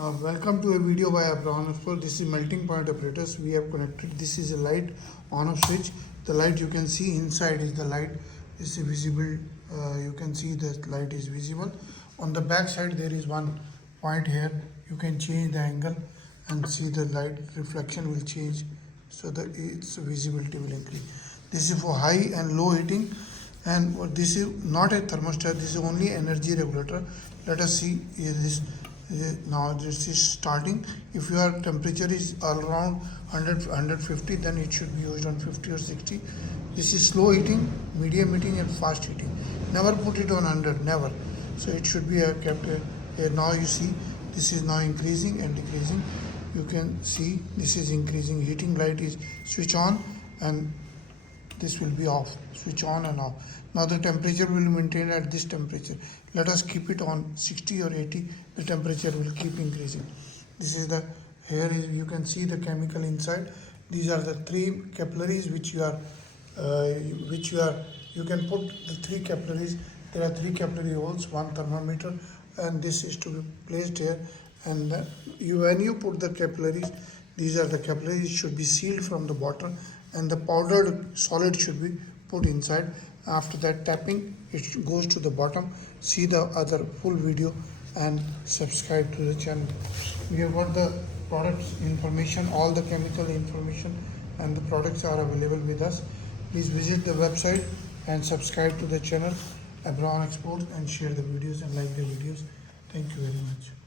Welcome to a video by Abron. Of course, this is melting point apparatus. We have connected. This is a light on off switch. The light you can see inside is the light. This is visible. You can see the light is visible. On the back side there is one point here. You can change the angle and see the light reflection will change, so that its visibility will increase. This is for high and low heating, and this is not a thermostat. This is only energy regulator. Let us see this. Now this is starting. If your temperature is around 150, then it should be used on 50 or 60. This is slow heating, medium heating and fast heating. Never put it on 100, never. So it should be kept here. Now you see this is now increasing and decreasing. You can see this is increasing. Heating light is switch on and this will be off. Switch on and off. Now the temperature will maintain at this temperature. Let us keep it on 60 or 80. The temperature will keep increasing. This is the, here is, you can see the chemical inside. These are the three capillaries which you can put the three capillaries. There are three capillary holes, one thermometer, and this is to be placed here. And when you put the capillaries, these are the capillaries, should be sealed from the bottom, and the powdered solid should be put inside. After that tapping, it goes to the bottom. See the other full video and subscribe to the channel. We have got the products information, all the chemical information, and the products are available with us. Please visit the website and subscribe to the channel Abron Export, and share the videos and like the videos. Thank you very much.